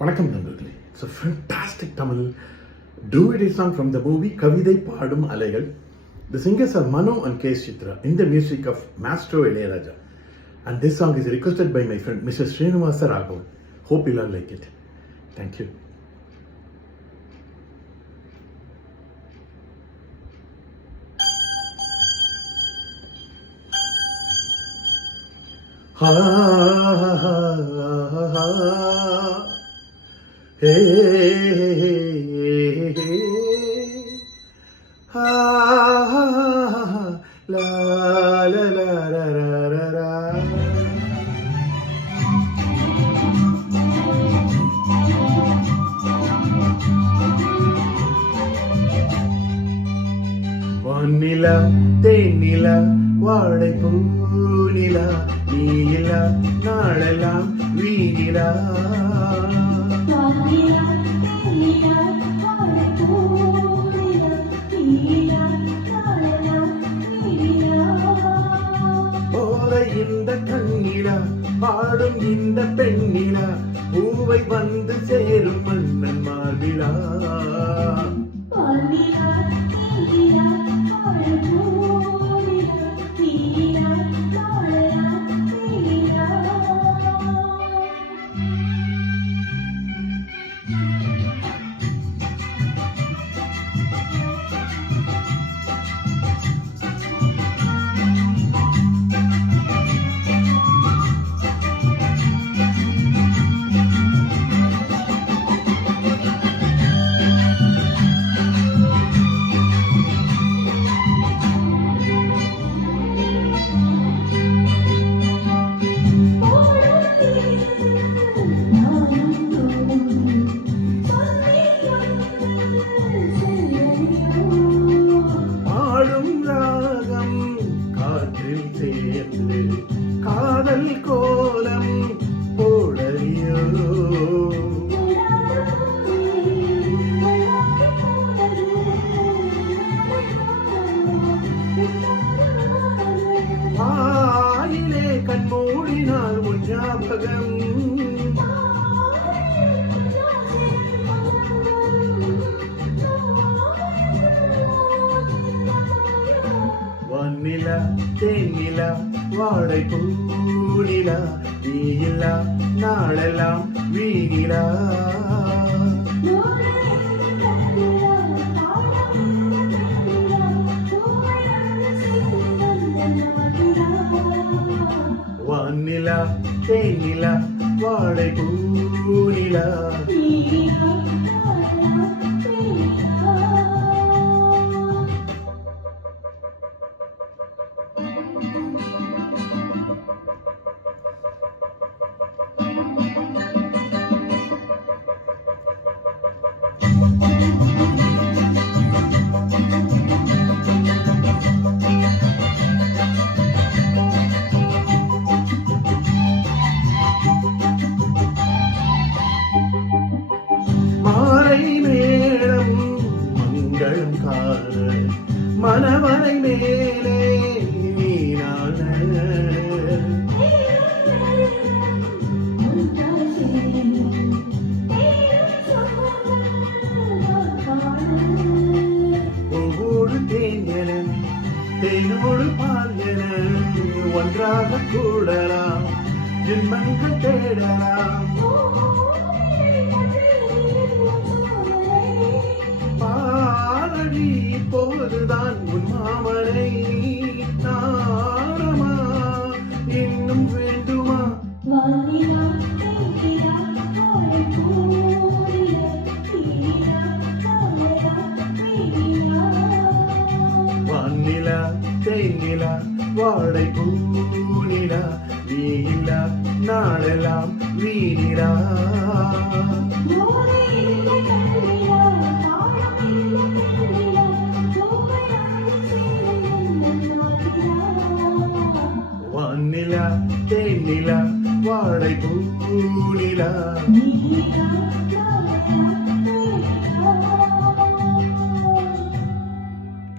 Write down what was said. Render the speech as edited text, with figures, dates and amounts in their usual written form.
வணக்கம் நண்பர்களே. It's a fantastic Tamil duet song from the movie கவிதை பாடும் அலைகள். The singers are Mano and K. Chitra in the music of Maestro Ilayaraja. And this song is requested by my friend Mrs. Srinivasa Raghavan. Hope you'll all like it. Thank you. Ha ha ha ha ha. Hey, hey, hey, ha, ha, ha, ha, la, la, la, la, la, la, la. வானிலா தேனிலா வாழைப்பூ நிலா நீலா நாளெல்லாம் வீணிலா இந்த கண்ணிலா பாடும் இந்த பெண்ணிலா பூவை வந்து சேரும் மன்னன் மார்பிலா காதல் கோலம் போடறியோ ஆயிலே கண்மூடினால் உன் ஞாபகம் வானிலா தேனிலா வாழைப்பூ நிலா நீலா நாளெல்லாம் வீணிலா வானிலா தேனிலா வாழைப்பூ நிலா மனமனை மேலே நீனான ஒவ்வொரு தேன் தேனோடு பால் என ஒன்றாக கூடலாம் ஜென்மங்கள் தேடலாம் இப்போதுதான் உன் மாமனை நாரமா இன்னும் வேண்டுமா வானிலா தேனிலா வாழைப்பூ நிலா நீலா நாளெல்லாம் வீணிலா வானிலா தேனிலா வாழைப்பூ நிலா